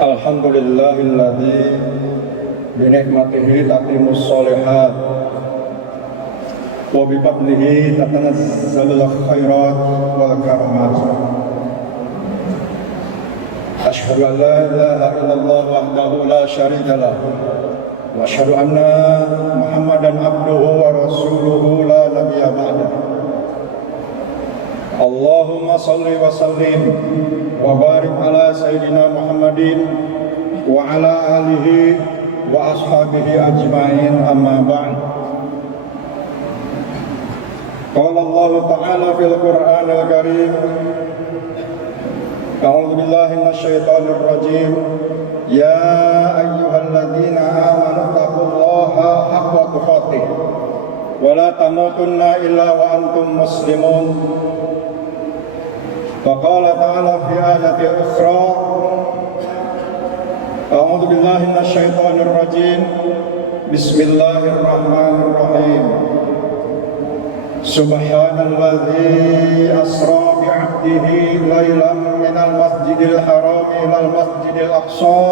Alhamdulillahilladzi binikmatihi tatimmus sholihat wa bifadlihi tatanazzalul khairat wal karamat. Asyhadu an la ilaha illallah wahdahu la syarika lah wa asyhadu anna Muhammadan abduhu wa rasuluhu la nabiyya ba'dahu. Allahumma salli wa sallim wa barik ala Sayyidina Muhammadin wa ala alihi wa ashabihi ajma'in, amma ba'd. Qala Allah Ta'ala fil Qur'anil Karim, A'udzu billahi minasyaitonir rajim, ya ayyuhalladzina amanu taqullaha haqqa tuqatih wa la tamutunna illa wa antum muslimun. وقال تعالى في آية أخرى أعوذ بالله من الشيطان الرجيم بسم الله الرحمن الرحيم سبحان الذي أسرى بعبده ليلا من المسجد الحرام إلى المسجد الأقصى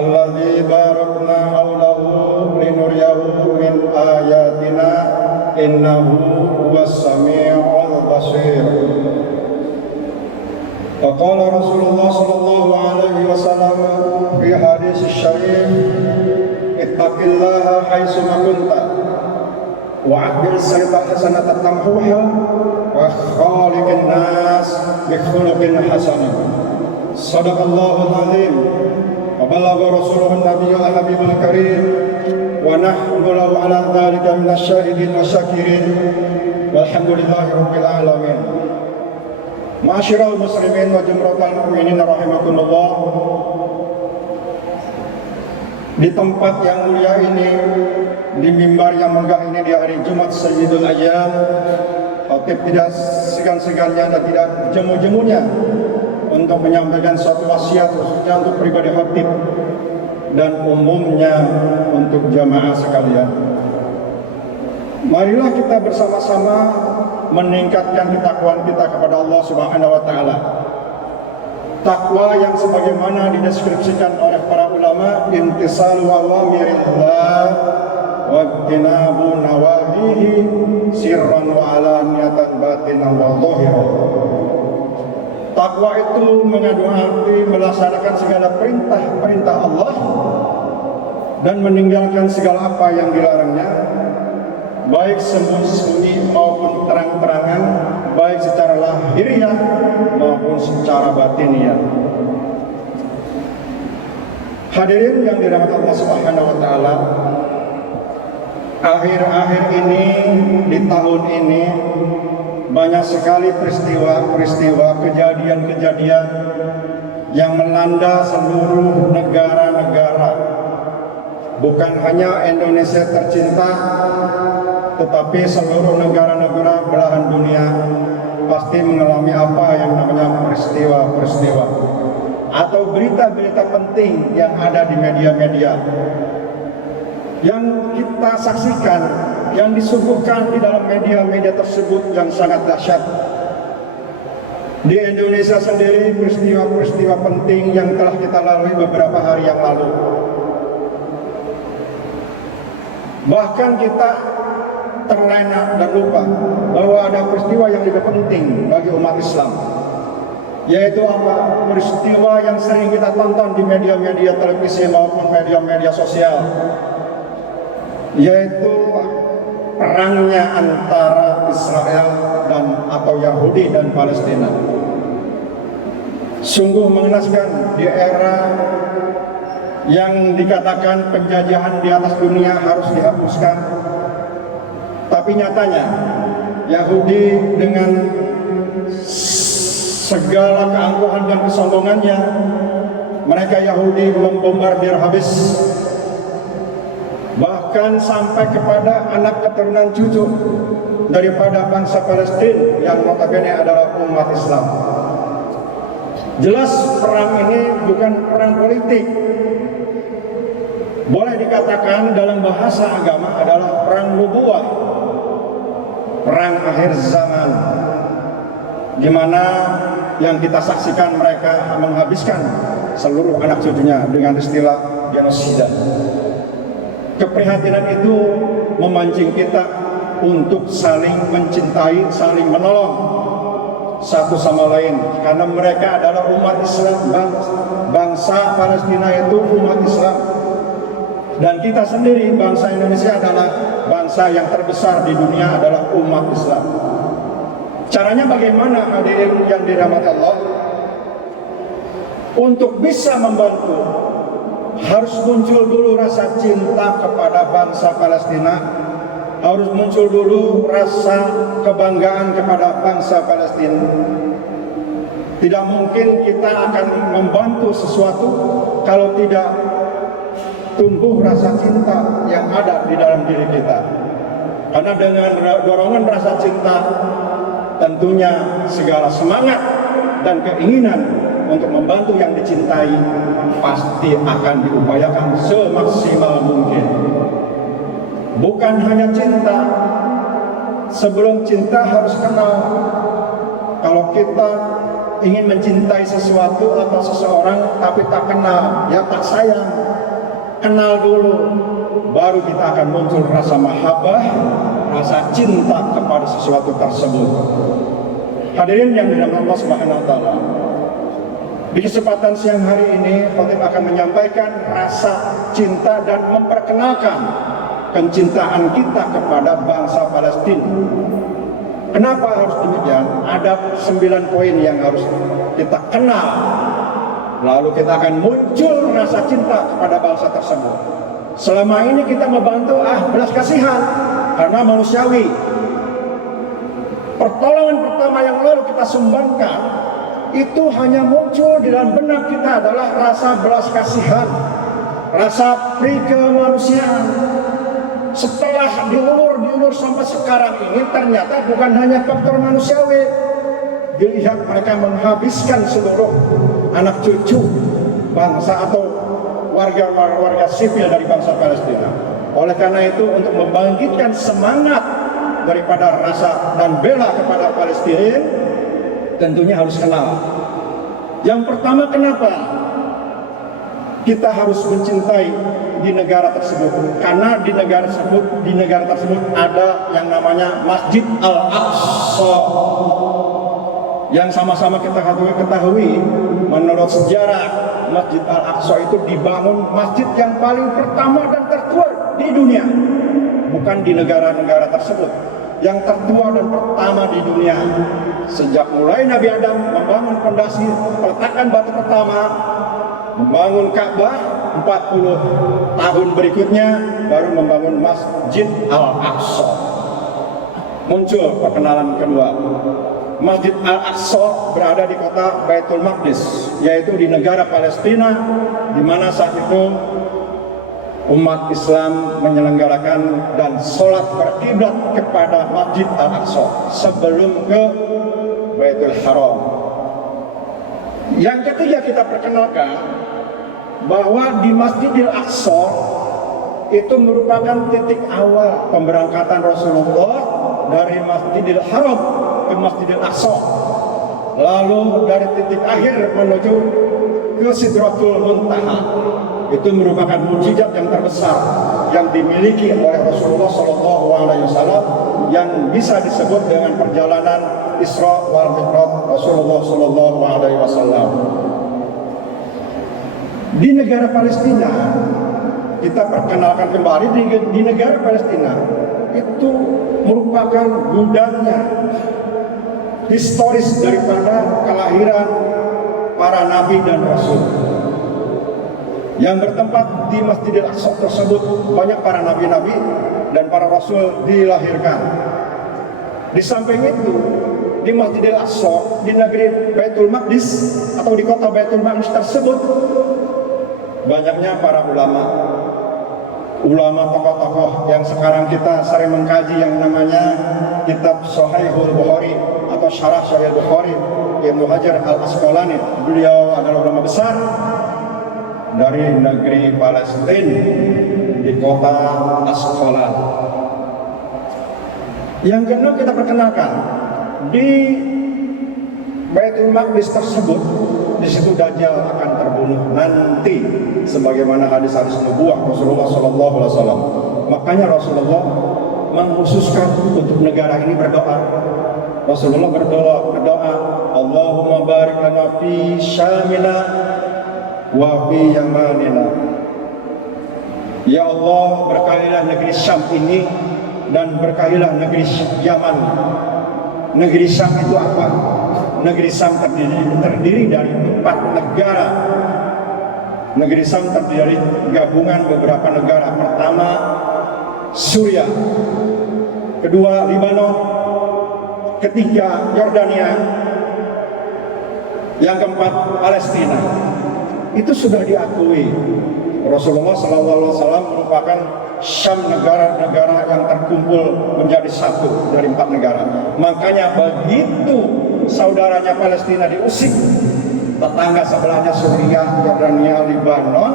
الذي باركنا حوله لنريه من آياتنا إنه هو السميع البصير. وقال رسول الله صلى الله عليه وسلم في حديث الشريف اتق الله حيثما كنت وعبر السيئة حسنة تمحوها وخالق الناس بخلق حسن. صدق الله العظيم وبلغ رسوله النبي الحبيب الكريم ونحن له على ذلك من الشاهدين والشاكرين والحمد لله رب العالمين. Ma'asyiral muslimin wa jumratal mu'minin rahimakumullah. Di tempat yang mulia ini, di mimbar yang megah ini, di hari Jumat Sayyidul Ayyam, khatib tidak segan-segannya dan tidak jemu-jemunya untuk menyampaikan suatu wasiat khususnya untuk pribadi khatib dan umumnya untuk jamaah sekalian. Marilah kita bersama-sama meningkatkan ketakwaan kita kepada Allah Subhanahu wa taala. Takwa yang sebagaimana dideskripsikan oleh para ulama, intisalu awamirillah wa ijtinabu nawahihi sirran wa alaniyatan batinan wa dhahiran. Takwa itu mengadu hati melaksanakan segala perintah-perintah Allah dan meninggalkan segala apa yang dilarangnya, baik sembunyi-sembunyi maupun terang-terangan, baik secara lahiriah maupun secara batiniah. Hadirin yang dirahmati Allah Subhanahu wa taala, akhir-akhir ini, di tahun ini, banyak sekali peristiwa, kejadian-kejadian yang melanda seluruh negara-negara. Bukan hanya Indonesia tercinta, tetapi seluruh negara-negara belahan dunia pasti mengalami apa yang namanya peristiwa-peristiwa atau berita-berita penting yang ada di media-media yang kita saksikan, yang disuguhkan di dalam media-media tersebut yang sangat dahsyat. Di Indonesia sendiri, peristiwa-peristiwa penting yang telah kita lalui beberapa hari yang lalu. Bahkan kita terlena dan lupa bahwa ada peristiwa yang lebih penting bagi umat Islam, yaitu apa? Peristiwa yang sering kita tonton di media-media televisi maupun media-media sosial, yaitu perangnya antara Israel atau Yahudi dan Palestina. Sungguh mengenaskan di era yang dikatakan penjajahan di atas dunia harus dihapuskan, tapi nyatanya Yahudi dengan segala keangkuhan dan kesombongannya, mereka Yahudi membombardir habis, bahkan sampai kepada anak keturunan cucu daripada bangsa Palestina yang notabene adalah umat Islam. Jelas perang ini bukan perang politik. Boleh dikatakan dalam bahasa agama adalah perang nubuwah, perang akhir zaman, di mana yang kita saksikan mereka menghabiskan seluruh anak cucunya dengan istilah genosida. Keprihatinan itu memancing kita untuk saling mencintai, saling menolong satu sama lain, karena mereka adalah umat Islam. Bangsa Palestina itu umat Islam, dan kita sendiri bangsa Indonesia adalah bangsa yang terbesar di dunia, adalah umat Islam. Caranya bagaimana, hadirin yang dirahmati Allah? Untuk bisa membantu, harus muncul dulu rasa cinta kepada bangsa Palestina, harus muncul dulu rasa kebanggaan kepada bangsa Palestina. Tidak mungkin kita akan membantu sesuatu kalau tidak tumbuh rasa cinta yang ada di dalam diri kita. Karena dengan dorongan rasa cinta, tentunya segala semangat dan keinginan untuk membantu yang dicintai pasti akan diupayakan semaksimal mungkin. Bukan hanya cinta, sebelum cinta harus kenal. Kalau kita ingin mencintai sesuatu atau seseorang tapi tak kenal, ya tak sayang. Kenal dulu, baru kita akan muncul rasa mahabbah, rasa cinta kepada sesuatu tersebut. Hadirin yang dirahmati Allah Subhanahu wa taala. Di kesempatan siang hari ini, khotib akan menyampaikan rasa cinta dan memperkenalkan kecintaan kita kepada bangsa Palestina. Kenapa harus demikian? Ada 9 poin yang harus kita kenal. Lalu kita akan muncul rasa cinta kepada bangsa tersebut. Selama ini kita membantu belas kasihan karena manusiawi. Pertolongan pertama yang lalu kita sumbangkan itu hanya muncul di dalam benak kita adalah rasa belas kasihan, rasa pri kemanusiaan. Setelah diulur sampai sekarang ini, ternyata bukan hanya faktor manusiawi. Dilihat mereka menghabiskan seluruh anak cucu bangsa atau warga sipil dari bangsa Palestina. Oleh karena itu, untuk membangkitkan semangat daripada rasa dan bela kepada Palestina, tentunya harus kenal. Yang pertama, kenapa kita harus mencintai di negara tersebut? Karena di negara tersebut ada yang namanya Masjid Al-Aqsa, yang sama-sama kita ketahui menurut sejarah. Masjid Al-Aqsa itu dibangun masjid yang paling pertama dan tertua di dunia, bukan di negara-negara tersebut. Yang tertua dan pertama di dunia. Sejak mulai Nabi Adam membangun fondasi, peletakan batu pertama, membangun Ka'bah, 40 tahun berikutnya baru membangun Masjid Al-Aqsa. Muncul perkenalan kedua. Masjid Al-Aqsa berada di kota Baitul Maqdis, yaitu di negara Palestina, di mana saat itu umat Islam menyelenggarakan dan sholat berkiblat kepada Masjid Al-Aqsa sebelum ke Baitul Haram. Yang ketiga kita perkenalkan bahwa di Masjidil Aqsa itu merupakan titik awal pemberangkatan Rasulullah dari Masjidil Haram ke Masjidil Aqsa, lalu dari titik akhir menuju ke Sidratul Muntaha. Itu merupakan mukjizat yang terbesar yang dimiliki oleh Rasulullah SAW, yang bisa disebut dengan perjalanan Isra wal Mi'raj Rasulullah SAW. Di negara Palestina, kita perkenalkan kembali di negara Palestina itu merupakan gudangnya historis daripada kelahiran para nabi dan rasul. Yang bertempat di Masjidil Aqsa tersebut banyak para nabi-nabi dan para rasul dilahirkan. Di samping itu, di Masjidil Aqsa, di negeri Baitul Maqdis atau di kota Baitul Maqdis tersebut, banyaknya para ulama tokoh-tokoh yang sekarang kita sering mengkaji yang namanya kitab Sahihul Bukhari atau Syarah Sahih Bukhari, Ibnu Hajar Al-Asqalani. Beliau adalah ulama besar dari negeri Palestina di kota Asqalan. Yang kedua kita perkenalkan, di Baitul Maqdis tersebut di situ Dajjal akan terbunuh nanti, sebagaimana hadis-hadis nubuah Rasulullah SAW. Makanya Rasulullah mengkhususkan untuk negara ini berdoa. Rasulullah berdoa, Allahumma barik lana fi Syamina wa fi Yamanina. Ya Allah, berkahilah negeri Syam ini dan berkahilah negeri Yaman. Negeri Syam itu apa? Negeri Syam terdiri dari 4 negara. Negeri Syam terdiri dari gabungan beberapa negara. Pertama, Suriah. Kedua, Lebanon. Ketiga, Yordania. Yang keempat, Palestina. Itu sudah diakui. Rasulullah SAW merupakan Syam negara-negara yang terkumpul menjadi satu dari 4 negara. Makanya begitu saudaranya Palestina diusik, tetangga sebelahnya Suriah, Yordania, Lebanon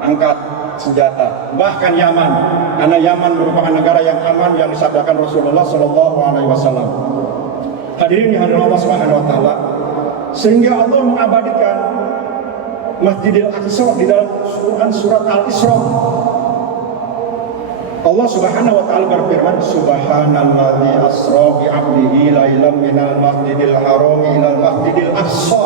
angkat senjata. Bahkan Yaman, karena Yaman merupakan negara yang aman yang disabdakan Rasulullah SAW. Hadirin yang dirahmati Allah Subhanahu wa taala, sehingga Allah mengabadikan Masjidil Aqsa di dalam surat Al-Isra. Allah Subhanahu wa taala berfirman, Subhanalladzi asra bi 'abdihi lailan minal masjidil haram ilal masjidil aqsa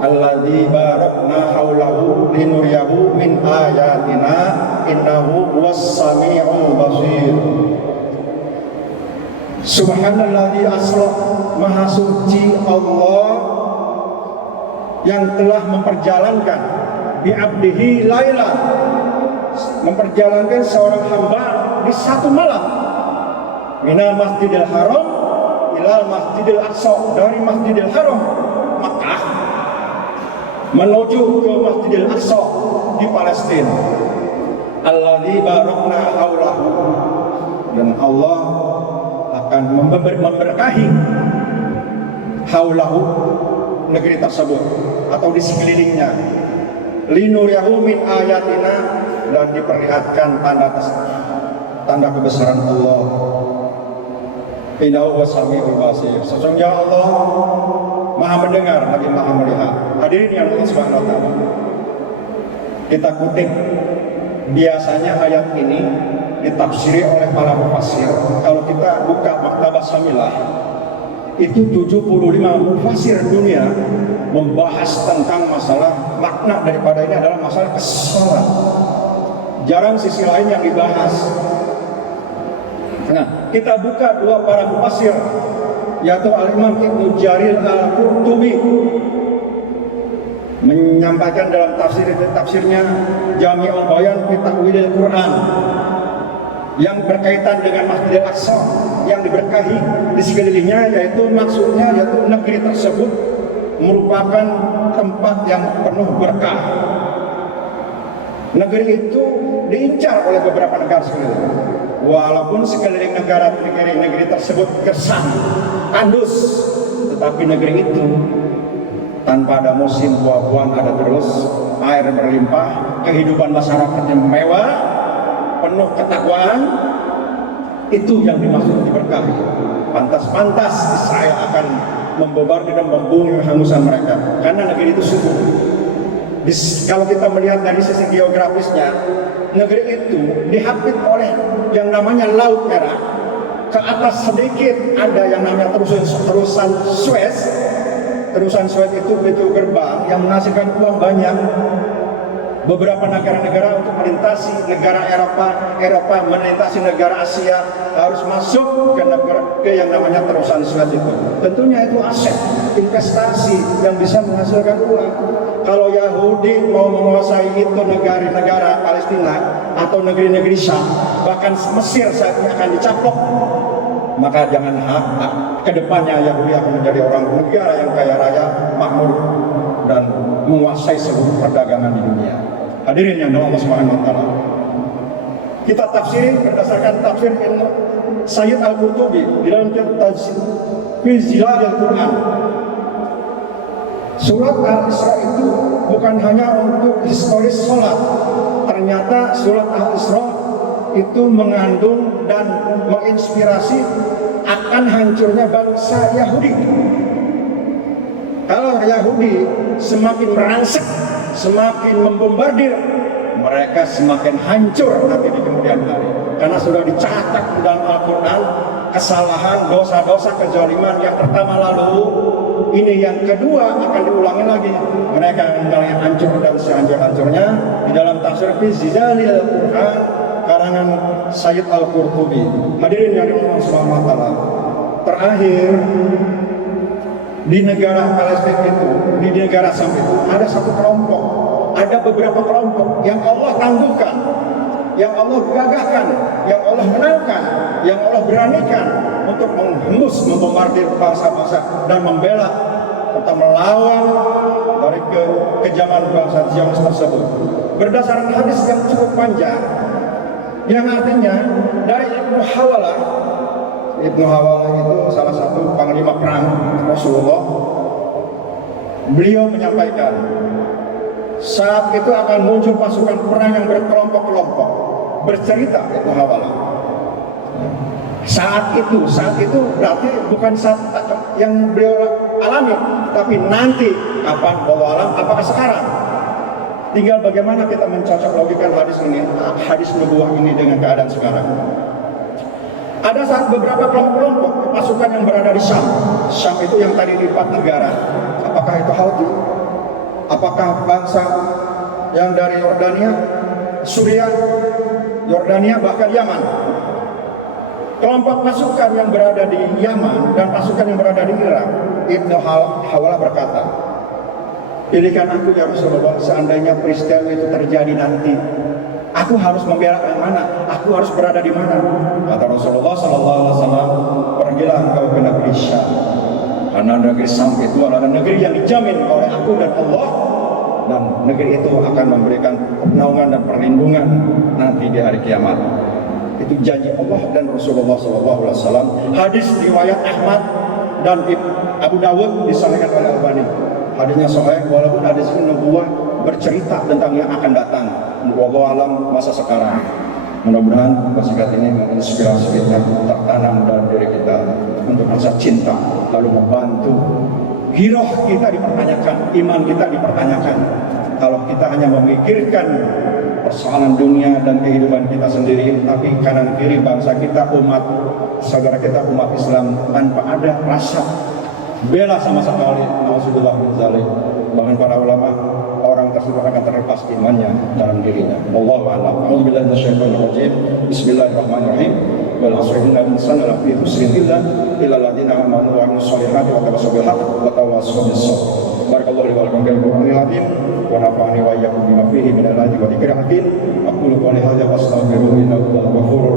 alladzi barakna haulahu linuriyahu min ayatina innahu huwas samiul basir. Subhanalladzi asra, maha suci Allah yang telah memperjalankan bi 'abdihi lailan, memperjalankan seorang hamba di satu malam, minal masjidil haram ilal masjidil aqsa, dari masjidil haram Makkah menuju ke masjidil aqsa di Palestina, alladzi barakna haulahu, dan Allah akan memberkahi haulahu, negeri tersebut atau di sekelilingnya, linuriyahu min ayatina, dan diperlihatkan tanda kebesaran Allah. Innahu wasami'ul basir, sesungguhnya Allah maha mendengar lagi maha melihat. Hadirin yang Allah Subhanahu wa taala, kita kutip biasanya ayat ini ditafsiri oleh para mufassir. Kalau kita buka Maktabah Samilah, itu 75 mufassir dunia membahas tentang masalah makna daripada ini adalah masalah kesolat. Jarang sisi lain yang dibahas. Nah, kita buka dua para mufassir, yaitu Al-Imam Ibnu Jarir Al-Qurtubi menyampaikan dalam tafsirnya Jami'ul Bayan fi Ta'wilil Quran yang berkaitan dengan Masjidil Aqsa yang diberkahi di sekelilingnya, yaitu maksudnya yaitu negeri tersebut merupakan tempat yang penuh berkah. Negeri itu diincar oleh beberapa negara sekeliling. Walaupun sekeliling negeri tersebut gersang, tandus, tetapi negeri itu tanpa ada musim buah-buahan ada terus, air berlimpah, kehidupan masyarakatnya mewah, penuh ketakwaan. Itu yang dimaksud diberkahi. Pantas-pantas Israel akan membombardir dan membunuh hangusan mereka, karena negeri itu subur. Kalau kita melihat dari sisi geografisnya, negeri itu dihapit oleh yang namanya Laut Merah. Ke atas sedikit ada yang namanya terusan Suez. Terusan Suez itu pintu gerbang yang menghasilkan uang banyak. Beberapa negara-negara untuk melintasi negara Eropa melintasi negara Asia harus masuk ke yang namanya terusan Suez itu. Tentunya itu aset investasi yang bisa menghasilkan uang. Kalau Yahudi mau menguasai itu negara Palestina atau negeri-negeri Syam, bahkan Mesir saat ini akan dicaplok, maka jangan ke depannya Yahudi akan menjadi orang negara yang kaya raya, makmur, dan menguasai seluruh perdagangan di dunia. Hadirin yang Allah Subhanahu wa taala, kita tafsiri berdasarkan tafsir Sayyid Al-Qurtubi di dalam tafsir fi Zilalil Quran. Surat Al-Isra itu bukan hanya untuk historis sholat. Ternyata surat Al-Isra itu mengandung dan menginspirasi akan hancurnya bangsa Yahudi. Kalau Yahudi semakin merangsek, semakin membombardir, mereka semakin hancur nanti di kemudian hari. Karena sudah dicatat dalam Al-Quran kesalahan, dosa-dosa, kezaliman yang pertama lalu, ini yang kedua akan diulangi lagi. Mereka yang hancur dan sehancur-hancurnya. Di dalam tafsir fi Zilzalil Quran karangan Sayyid Al-Qurtubi. Hadirin yang dirahmati Allah Subhanahu wa taala. Terakhir, di negara Palestina itu, di negara Sam itu ada satu kelompok, ada beberapa kelompok yang Allah tangguhkan, yang Allah gagahkan, yang Allah menangkan, yang Allah beranikan untuk menghembus, membombardir bangsa-bangsa dan membela serta melawan dari kekejaman bangsa Zionis tersebut. Berdasarkan hadis yang cukup panjang, yang artinya dari Ibnu Hawalah. Ibnu Hawalah itu salah satu panglima perang Rasulullah. Beliau menyampaikan, saat itu akan muncul pasukan perang yang berkelompok-kelompok. Bercerita Ibnu Hawalah. Saat itu berarti bukan saat yang beliau alami, tapi nanti kapan wallahu alam, apakah sekarang? Tinggal bagaimana kita mencocok logikan hadis ini, hadis nubuwah ini dengan keadaan sekarang. Ada saat beberapa kelompok pasukan yang berada di Syam. Syam itu yang tadi di 4 negara. Apakah itu Houthi? Apakah bangsa yang dari Yordania, Suriah, Yordania, bahkan Yaman? Kelompok pasukan yang berada di Yaman dan pasukan yang berada di Irak, Ibnu Hawalah berkata, pilihkan aku ya Rasulullah, seandainya peristiwa itu terjadi nanti, aku harus membela yang mana? Aku harus berada di mana? Kata Rasulullah SAW, pergilah engkau ke negeri Syam. Karena negeri Syam itu adalah negeri yang dijamin oleh aku dan Allah, dan negeri itu akan memberikan perlindungan dan perlindungan nanti di hari kiamat. Itu janji Allah dan Rasulullah SAW. Hadis riwayat Ahmad dan Abu Dawud disahihkan oleh Albani. Hadisnya sahih, walaupun hadis ini nubuwah bercerita tentang yang akan datang. Wallahu alam masa sekarang. Mudah-mudahan wasiat ini menginspirasi kita, tertanam dalam diri kita untuk rasa cinta, lalu membantu. Hiroh kita dipertanyakan, iman kita dipertanyakan. Kalau kita hanya memikirkan persoalan dunia dan kehidupan kita sendiri, tapi kanan kiri bangsa kita, umat saudara kita, umat Islam, tanpa ada rasa bela sama sekali, nauzubillah min dzalik. Bahkan para ulama, orang tersebut akan terlepas imannya dalam dirinya. Wallahu a'lam. A'udzubillahi minasyaitonir rajim. Bismillahirrahmanirrahim. Wal 'asri innal insana lafi khusrin illa alladziina aamanu wa 'amilus shalihati wa tawassaw bil haqqi wa tawassaw bis sabr. Barakallahu li wa lakum bil Qur'anil azim wa nafa'ani wa iyyakum bima fihi minal ayati wa dzikril hakim. Aqulu qawli hadza wa astaghfiruhu innahu huwal ghafurur